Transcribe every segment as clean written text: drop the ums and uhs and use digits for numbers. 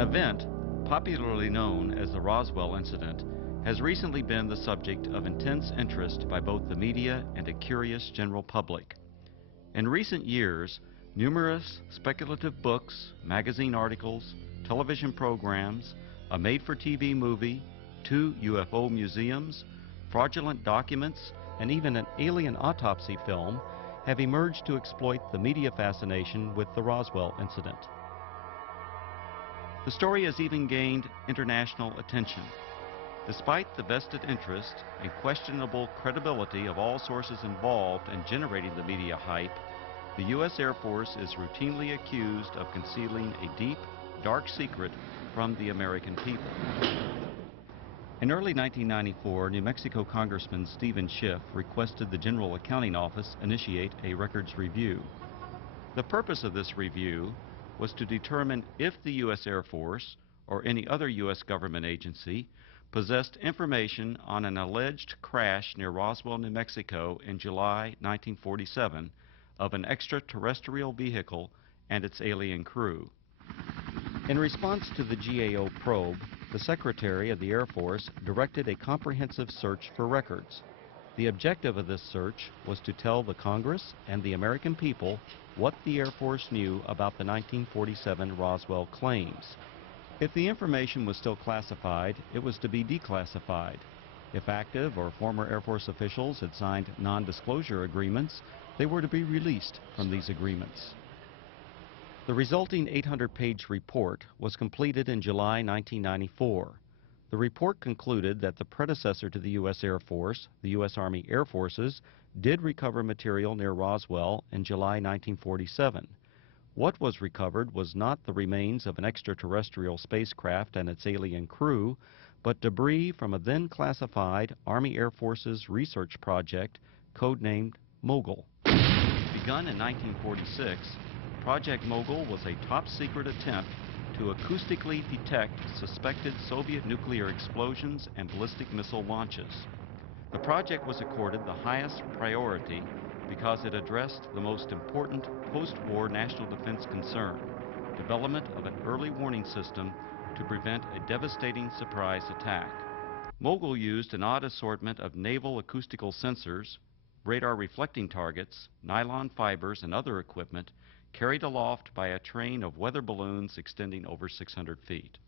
An event, popularly known as the Roswell incident, has recently been the subject of intense interest by both the media and a curious general public. In recent years, numerous speculative books, magazine articles, television programs, a made-for-TV movie, 2 UFO museums, fraudulent documents, and even an alien autopsy film have emerged to exploit the media fascination with the Roswell incident. The story has even gained international attention. Despite the vested interest and questionable credibility of all sources involved in generating the media hype, the U.S. Air Force is routinely accused of concealing a deep, dark secret from the American people. In early 1994, New Mexico Congressman Stephen Schiff requested the General Accounting Office initiate a records review. The purpose of this review was to determine if the U.S. Air Force or any other U.S. government agency possessed information on an alleged crash near Roswell, New Mexico in July 1947 of an extraterrestrial vehicle and its alien crew. In response to the GAO probe, the Secretary of the Air Force directed a comprehensive search for records. The objective of this search was to tell the Congress and the American people what the Air Force knew about the 1947 Roswell claims. If the information was still classified, it was to be declassified. If active or former Air Force officials had signed non-disclosure agreements, they were to be released from these agreements. The resulting 800-page report was completed in July 1994. The report concluded that the predecessor to the U.S. Air Force, the U.S. Army Air Forces, did recover material near Roswell in July 1947. What was recovered was not the remains of an extraterrestrial spacecraft and its alien crew, but debris from a then classified Army Air Forces research project codenamed Mogul. Begun in 1946, Project Mogul was a top-secret attempt to acoustically detect suspected Soviet nuclear explosions and ballistic missile launches. The project was accorded the highest priority because it addressed the most important post-war national defense concern, development of an early warning system to prevent a devastating surprise attack. Mogul used an odd assortment of naval acoustical sensors, radar reflecting targets, nylon fibers, and other equipment carried aloft by a train of weather balloons extending over 600 feet.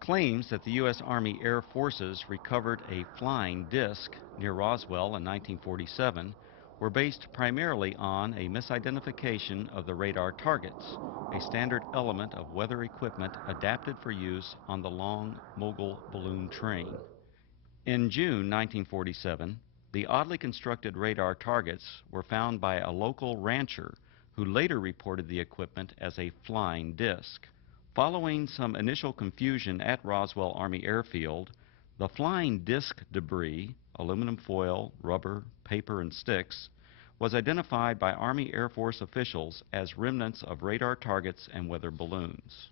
Claims that the U.S. Army Air Forces recovered a flying disc near Roswell in 1947 were based primarily on a misidentification of the radar targets, a standard element of weather equipment adapted for use on the long Mogul balloon train. In June 1947, the oddly constructed radar targets were found by a local rancher who later reported the equipment as a flying disc. Following some initial confusion at Roswell Army Airfield, the flying disc debris, aluminum foil, rubber, paper, and sticks, was identified by Army Air Force officials as remnants of radar targets and weather balloons.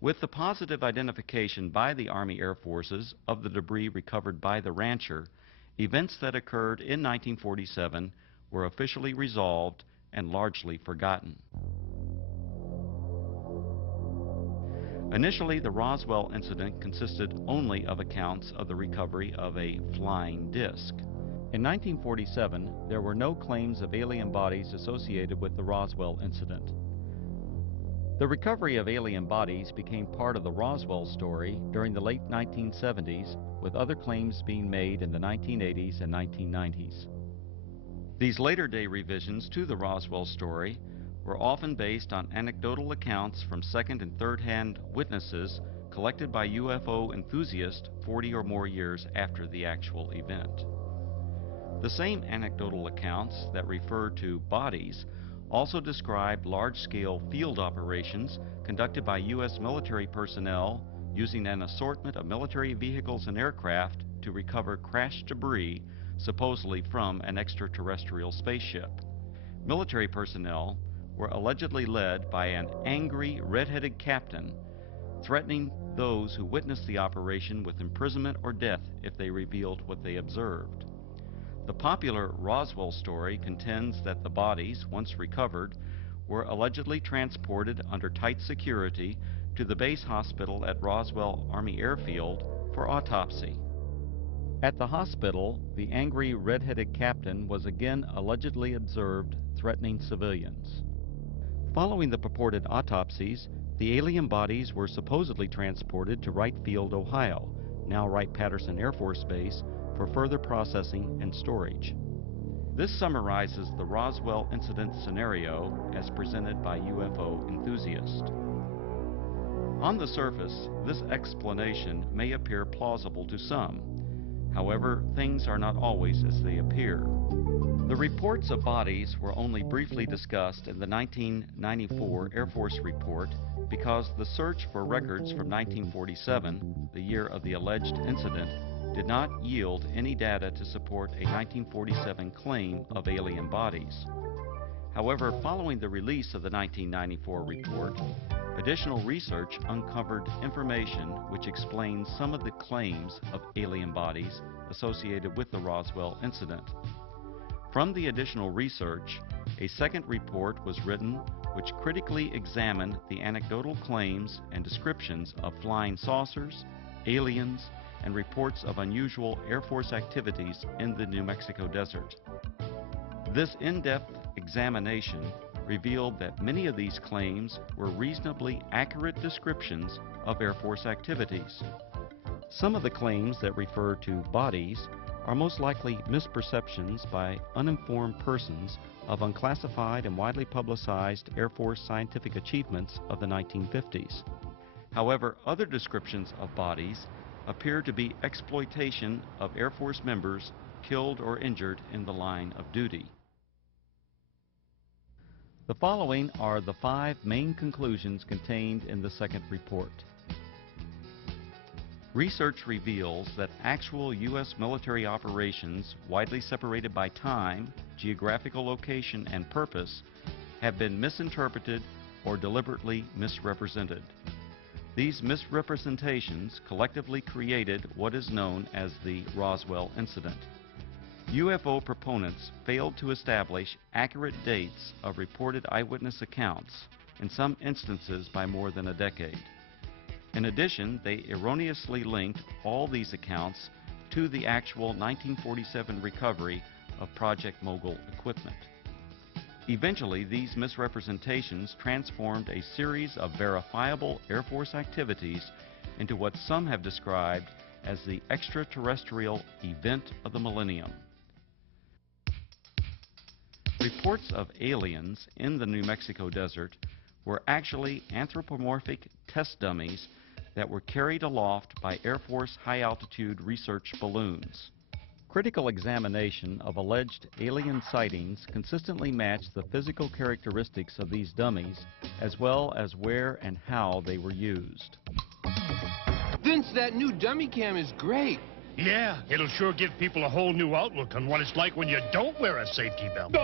With the positive identification by the Army Air Forces of the debris recovered by the rancher, events that occurred in 1947 were officially resolved and largely forgotten. Initially, the Roswell incident consisted only of accounts of the recovery of a flying disc. In 1947, there were no claims of alien bodies associated with the Roswell incident. The recovery of alien bodies became part of the Roswell story during the late 1970s, with other claims being made in the 1980s and 1990s. These later-day revisions to the Roswell story were often based on anecdotal accounts from second- and third-hand witnesses collected by UFO enthusiasts 40 or more years after the actual event. The same anecdotal accounts that refer to bodies also describe large-scale field operations conducted by U.S. military personnel using an assortment of military vehicles and aircraft to recover crashed debris supposedly from an extraterrestrial spaceship. Military personnel were allegedly led by an angry, red-headed captain, threatening those who witnessed the operation with imprisonment or death if they revealed what they observed. The popular Roswell story contends that the bodies, once recovered, were allegedly transported under tight security to the base hospital at Roswell Army Airfield for autopsy. At the hospital, the angry red-headed captain was again allegedly observed threatening civilians. Following the purported autopsies, the alien bodies were supposedly transported to Wright Field, Ohio, now Wright-Patterson Air Force Base, for further processing and storage. This summarizes the Roswell incident scenario as presented by UFO enthusiasts. On the surface, this explanation may appear plausible to some. However, things are not always as they appear. The reports of bodies were only briefly discussed in the 1994 Air Force report because the search for records from 1947, the year of the alleged incident, did not yield any data to support a 1947 claim of alien bodies. However, following the release of the 1994 report, additional research uncovered information which explains some of the claims of alien bodies associated with the Roswell incident. From the additional research, a second report was written which critically examined the anecdotal claims and descriptions of flying saucers, aliens, and reports of unusual Air Force activities in the New Mexico desert. This in-depth examination revealed that many of these claims were reasonably accurate descriptions of Air Force activities. Some of the claims that refer to bodies are most likely misperceptions by uninformed persons of unclassified and widely publicized Air Force scientific achievements of the 1950s. However, other descriptions of bodies appear to be exploitation of Air Force members killed or injured in the line of duty. The following are the 5 main conclusions contained in the second report. Research reveals that actual U.S. military operations, widely separated by time, geographical location, and purpose, have been misinterpreted or deliberately misrepresented. These misrepresentations collectively created what is known as the Roswell incident. UFO proponents failed to establish accurate dates of reported eyewitness accounts, in some instances by more than a decade. In addition, they erroneously linked all these accounts to the actual 1947 recovery of Project Mogul equipment. Eventually, these misrepresentations transformed a series of verifiable Air Force activities into what some have described as the extraterrestrial event of the millennium. Reports of aliens in the New Mexico desert were actually anthropomorphic test dummies that were carried aloft by Air Force high-altitude research balloons. Critical examination of alleged alien sightings consistently matched the physical characteristics of these dummies, as well as where and how they were used. Vince, that new dummy cam is great. Yeah, it'll sure give people a whole new outlook on what it's like when you don't wear a safety belt.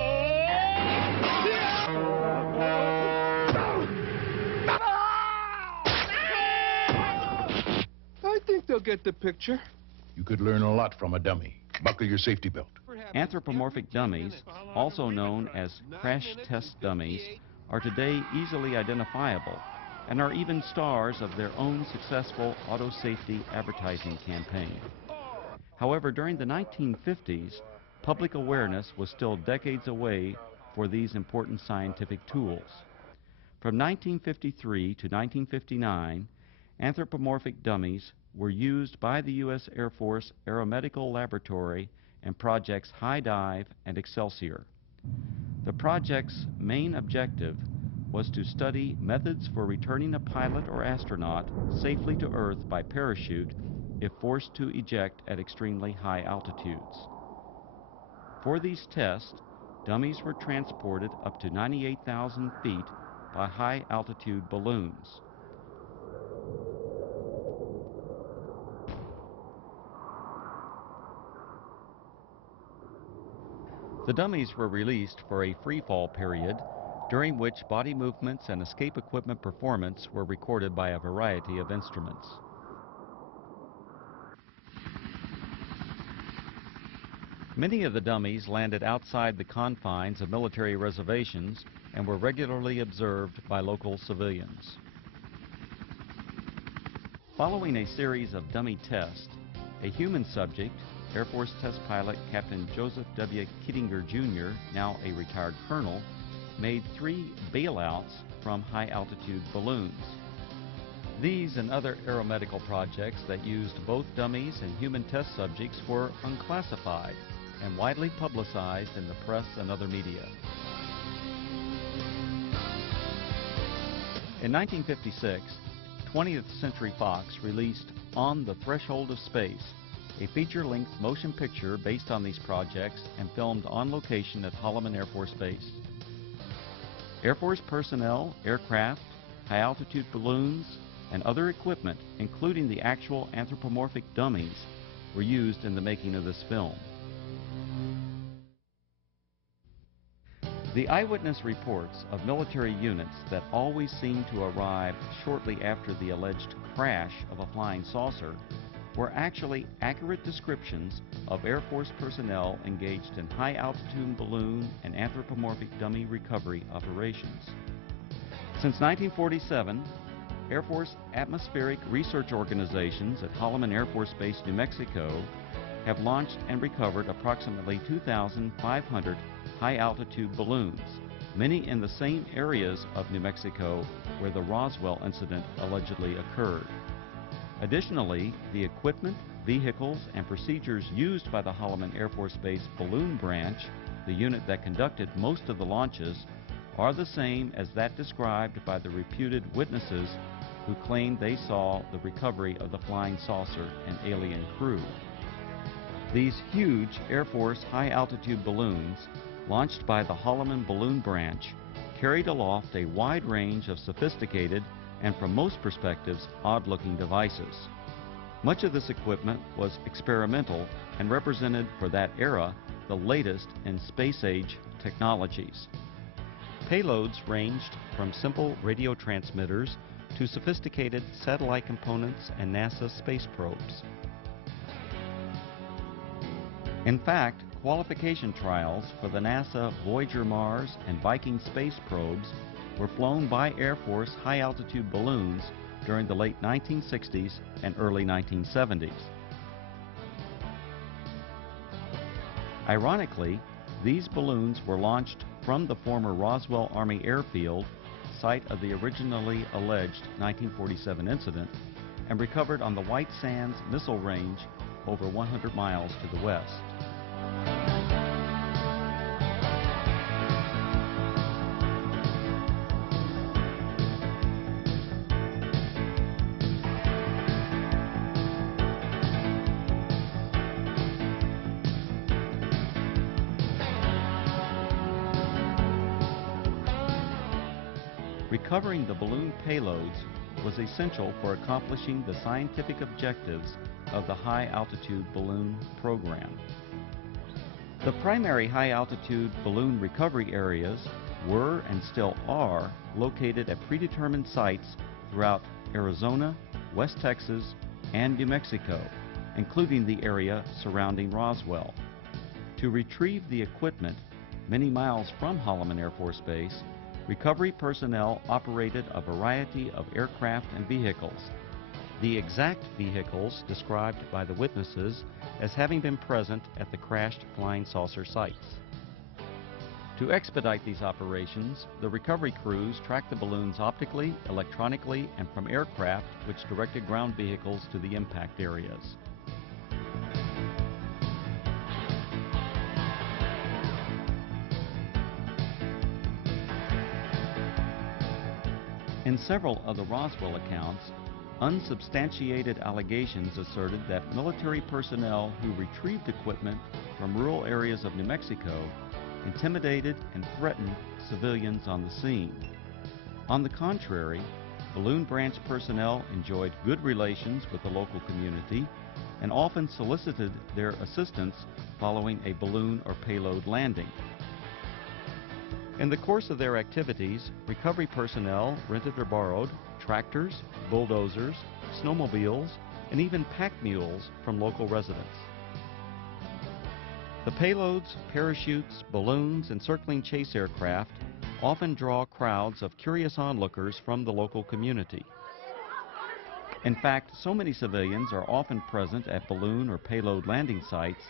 I think they'll get the picture. You could learn a lot from a dummy. Buckle your safety belt. Anthropomorphic dummies, also known as crash test dummies, are today easily identifiable and are even stars of their own successful auto safety advertising campaign. However, during the 1950s, public awareness was still decades away for these important scientific tools. From 1953 to 1959, anthropomorphic dummies were used by the U.S. Air Force Aeromedical Laboratory in projects High Dive and Excelsior. The project's main objective was to study methods for returning a pilot or astronaut safely to Earth by parachute if forced to eject at extremely high altitudes. For these tests, dummies were transported up to 98,000 feet by high-altitude balloons. The dummies were released for a free-fall period, during which body movements and escape equipment performance were recorded by a variety of instruments. Many of the dummies landed outside the confines of military reservations and were regularly observed by local civilians. Following a series of dummy tests, a human subject, Air Force test pilot Captain Joseph W. Kittinger Jr., now a retired colonel, made 3 bailouts from high-altitude balloons. These and other aeromedical projects that used both dummies and human test subjects were unclassified and widely publicized in the press and other media. In 1956, 20th Century Fox released On the Threshold of Space, a feature-length motion picture based on these projects and filmed on location at Holloman Air Force Base. Air Force personnel, aircraft, high-altitude balloons, and other equipment, including the actual anthropomorphic dummies, were used in the making of this film. The eyewitness reports of military units that always seemed to arrive shortly after the alleged crash of a flying saucer were actually accurate descriptions of Air Force personnel engaged in high-altitude balloon and anthropomorphic dummy recovery operations. Since 1947, Air Force atmospheric research organizations at Holloman Air Force Base, New Mexico, have launched and recovered approximately 2,500 high-altitude balloons, many in the same areas of New Mexico where the Roswell incident allegedly occurred. Additionally, the equipment, vehicles, and procedures used by the Holloman Air Force Base Balloon Branch, the unit that conducted most of the launches, are the same as that described by the reputed witnesses who claimed they saw the recovery of the flying saucer and alien crew. These huge Air Force high-altitude balloons, launched by the Holloman Balloon Branch, carried aloft a wide range of sophisticated and, from most perspectives, odd-looking devices. Much of this equipment was experimental and represented for that era the latest in space-age technologies. Payloads ranged from simple radio transmitters to sophisticated satellite components and NASA space probes. In fact, qualification trials for the NASA Voyager Mars and Viking space probes were flown by Air Force high-altitude balloons during the late 1960s and early 1970s. Ironically, these balloons were launched from the former Roswell Army Airfield, site of the originally alleged 1947 incident, and recovered on the White Sands Missile Range over 100 miles to the west. Recovering the balloon payloads was essential for accomplishing the scientific objectives of the high-altitude balloon program. The primary high-altitude balloon recovery areas were and still are located at predetermined sites throughout Arizona, West Texas, and New Mexico, including the area surrounding Roswell. To retrieve the equipment many miles from Holloman Air Force Base, recovery personnel operated a variety of aircraft and vehicles. The exact vehicles described by the witnesses as having been present at the crashed flying saucer sites. To expedite these operations, the recovery crews tracked the balloons optically, electronically, and from aircraft which directed ground vehicles to the impact areas. In several of the Roswell accounts, unsubstantiated allegations asserted that military personnel who retrieved equipment from rural areas of New Mexico intimidated and threatened civilians on the scene. On the contrary, Balloon Branch personnel enjoyed good relations with the local community and often solicited their assistance following a balloon or payload landing. In the course of their activities, recovery personnel rented or borrowed tractors, bulldozers, snowmobiles, and even pack mules from local residents. The payloads, parachutes, balloons, and circling chase aircraft often draw crowds of curious onlookers from the local community. In fact, so many civilians are often present at balloon or payload landing sites,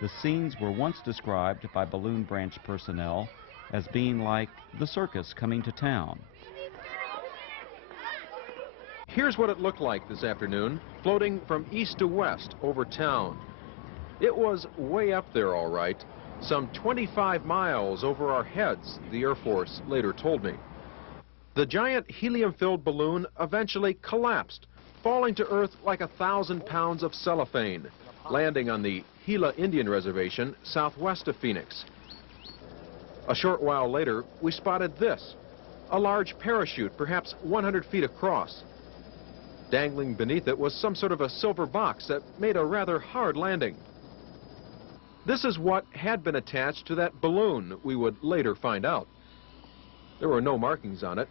the scenes were once described by balloon branch personnel as being like the circus coming to town. Here's what it looked like this afternoon, floating from east to west over town. It was way up there, all right, some 25 miles over our heads, the Air Force later told me. The giant helium-filled balloon eventually collapsed, falling to Earth like 1,000 pounds of cellophane, landing on the Gila Indian Reservation southwest of Phoenix. A short while later, we spotted this, a large parachute, perhaps 100 feet across. Dangling beneath it was some sort of a silver box that made a rather hard landing. This is what had been attached to that balloon, we would later find out. There were no markings on it,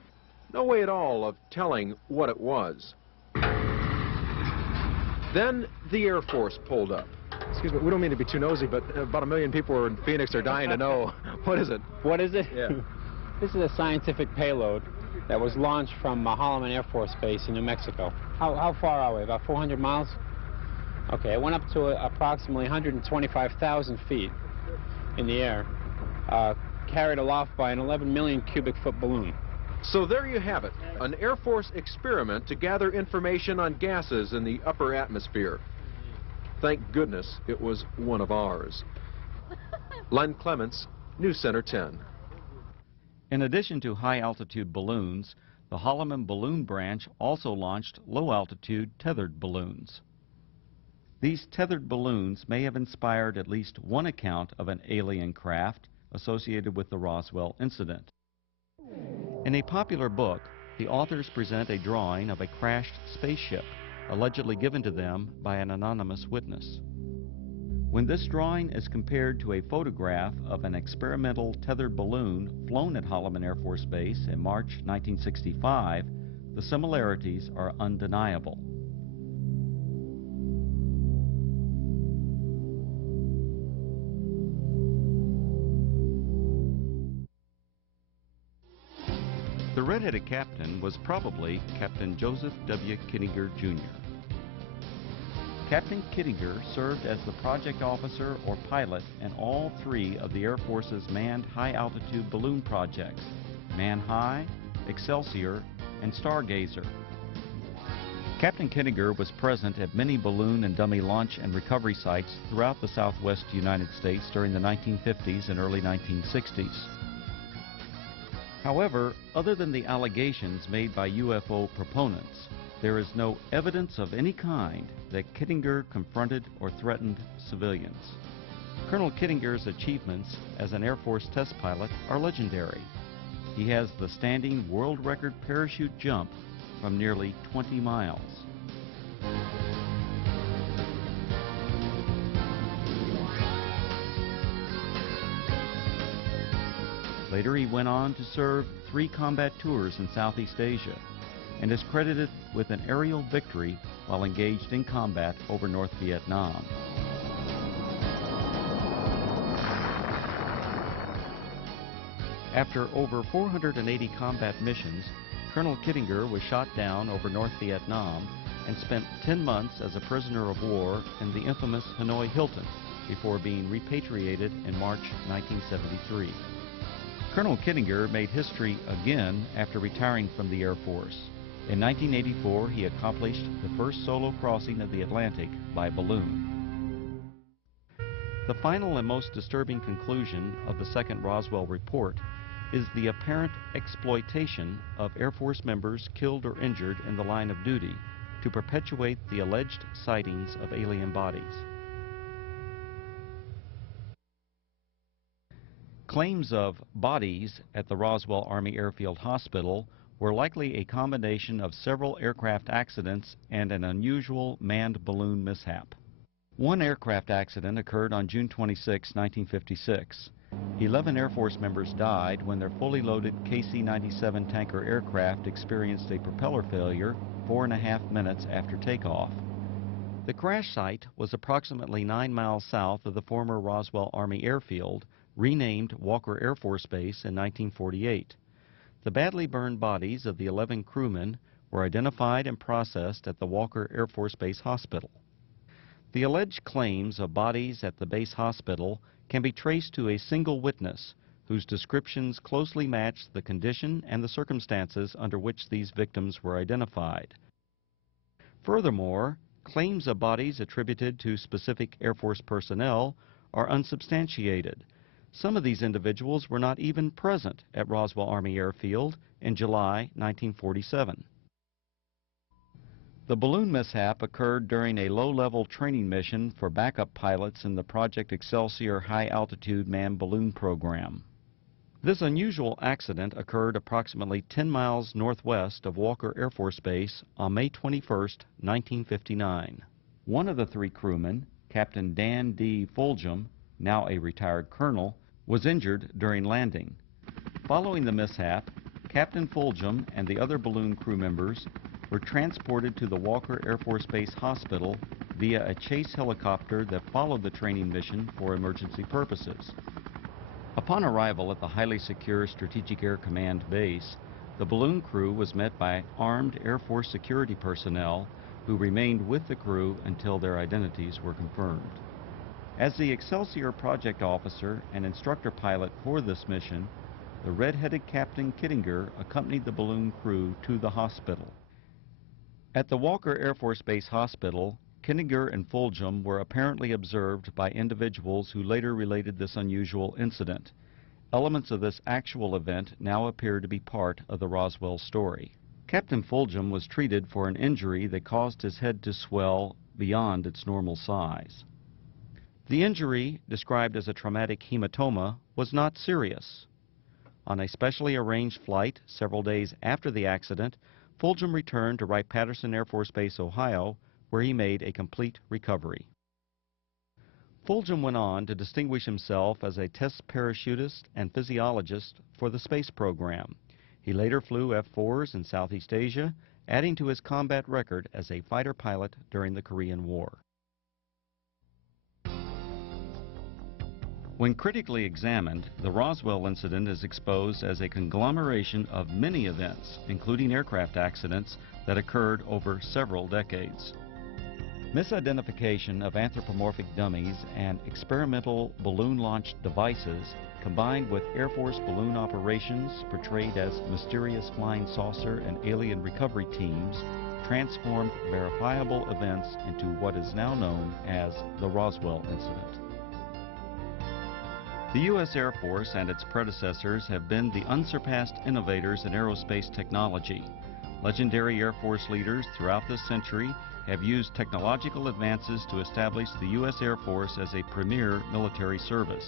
no way at all of telling what it was. Then the Air Force pulled up. Excuse me, we don't mean to be too nosy, but about 1 million people in Phoenix are dying to know. What is it? What is it? Yeah. This is a scientific payload that was launched from Holloman Air Force Base in New Mexico. How far are we? About 400 miles? Okay, it went up to approximately 125,000 feet in the air, carried aloft by an 11 million cubic foot balloon. So there you have it, an Air Force experiment to gather information on gases in the upper atmosphere. Thank goodness it was one of ours. Len Clements, News Center 10. In addition to high-altitude balloons, the Holloman Balloon Branch also launched low-altitude tethered balloons. These tethered balloons may have inspired at least one account of an alien craft associated with the Roswell incident. In a popular book, the authors present a drawing of a crashed spaceship, allegedly given to them by an anonymous witness. When this drawing is compared to a photograph of an experimental tethered balloon flown at Holloman Air Force Base in March 1965, the similarities are undeniable. The red-headed captain was probably Captain Joseph W. Kittinger, Jr. Captain Kittinger served as the project officer or pilot in all three of the Air Force's manned high-altitude balloon projects, Man High, Excelsior, and Stargazer. Captain Kittinger was present at many balloon and dummy launch and recovery sites throughout the southwest United States during the 1950s and early 1960s. However, other than the allegations made by UFO proponents, there is no evidence of any kind that Kittinger confronted or threatened civilians. Colonel Kittinger's achievements as an Air Force test pilot are legendary. He has the standing world record parachute jump from nearly 20 miles. Later he went on to serve 3 combat tours in Southeast Asia and is credited with an aerial victory while engaged in combat over North Vietnam. After over 480 combat missions, Colonel Kittinger was shot down over North Vietnam and spent 10 months as a prisoner of war in the infamous Hanoi Hilton before being repatriated in March 1973. Colonel Kittinger made history again after retiring from the Air Force. In 1984, he accomplished the first solo crossing of the Atlantic by balloon. The final and most disturbing conclusion of the second Roswell Report is the apparent exploitation of Air Force members killed or injured in the line of duty to perpetuate the alleged sightings of alien bodies. Claims of bodies at the Roswell Army Airfield Hospital were likely a combination of several aircraft accidents and an unusual manned balloon mishap. One aircraft accident occurred on June 26, 1956. 11 Air Force members died when their fully loaded KC-97 tanker aircraft experienced a propeller failure 4.5 minutes after takeoff. The crash site was approximately 9 miles south of the former Roswell Army Airfield, renamed Walker Air Force Base in 1948. The badly burned bodies of the 11 crewmen were identified and processed at the Walker Air Force Base Hospital. The alleged claims of bodies at the base hospital can be traced to a single witness whose descriptions closely matched the condition and the circumstances under which these victims were identified. Furthermore, claims of bodies attributed to specific Air Force personnel are unsubstantiated. Some of these individuals were not even present at Roswell Army Airfield in July 1947. The balloon mishap occurred during a low-level training mission for backup pilots in the Project Excelsior high-altitude manned balloon program. This unusual accident occurred approximately 10 miles northwest of Walker Air Force Base on May 21, 1959. One of the three crewmen, Captain Dan D. Fulgham, now a retired colonel, was injured during landing. Following the mishap, Captain Fulgham and the other balloon crew members were transported to the Walker Air Force Base Hospital via a chase helicopter that followed the training mission for emergency purposes. Upon arrival at the highly secure Strategic Air Command base, the balloon crew was met by armed Air Force security personnel who remained with the crew until their identities were confirmed. As the Excelsior project officer and instructor pilot for this mission, the red-headed Captain Kittinger accompanied the balloon crew to the hospital. At the Walker Air Force Base Hospital, Kittinger and Fulgham were apparently observed by individuals who later related this unusual incident. Elements of this actual event now appear to be part of the Roswell story. Captain Fulgham was treated for an injury that caused his head to swell beyond its normal size. The injury, described as a traumatic hematoma, was not serious. On a specially arranged flight several days after the accident, Fulgham returned to Wright-Patterson Air Force Base, Ohio, where he made a complete recovery. Fulgham went on to distinguish himself as a test parachutist and physiologist for the space program. He later flew F-4s in Southeast Asia, adding to his combat record as a fighter pilot during the Korean War. When critically examined, the Roswell incident is exposed as a conglomeration of many events, including aircraft accidents that occurred over several decades. Misidentification of anthropomorphic dummies and experimental balloon-launched devices, combined with Air Force balloon operations portrayed as mysterious flying saucer and alien recovery teams, transformed verifiable events into what is now known as the Roswell incident. The U.S. Air Force and its predecessors have been the unsurpassed innovators in aerospace technology. Legendary Air Force leaders throughout this century have used technological advances to establish the U.S. Air Force as a premier military service.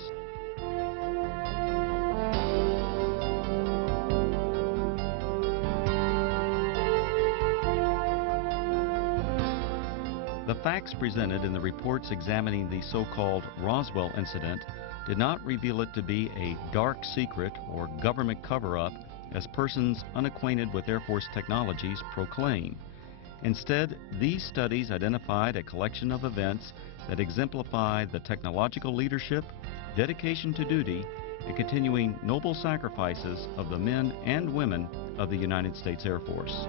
The facts presented in the reports examining the so-called Roswell incident did not reveal it to be a dark secret or government cover-up as persons unacquainted with Air Force technologies proclaim. Instead, these studies identified a collection of events that exemplify the technological leadership, dedication to duty, and continuing noble sacrifices of the men and women of the United States Air Force.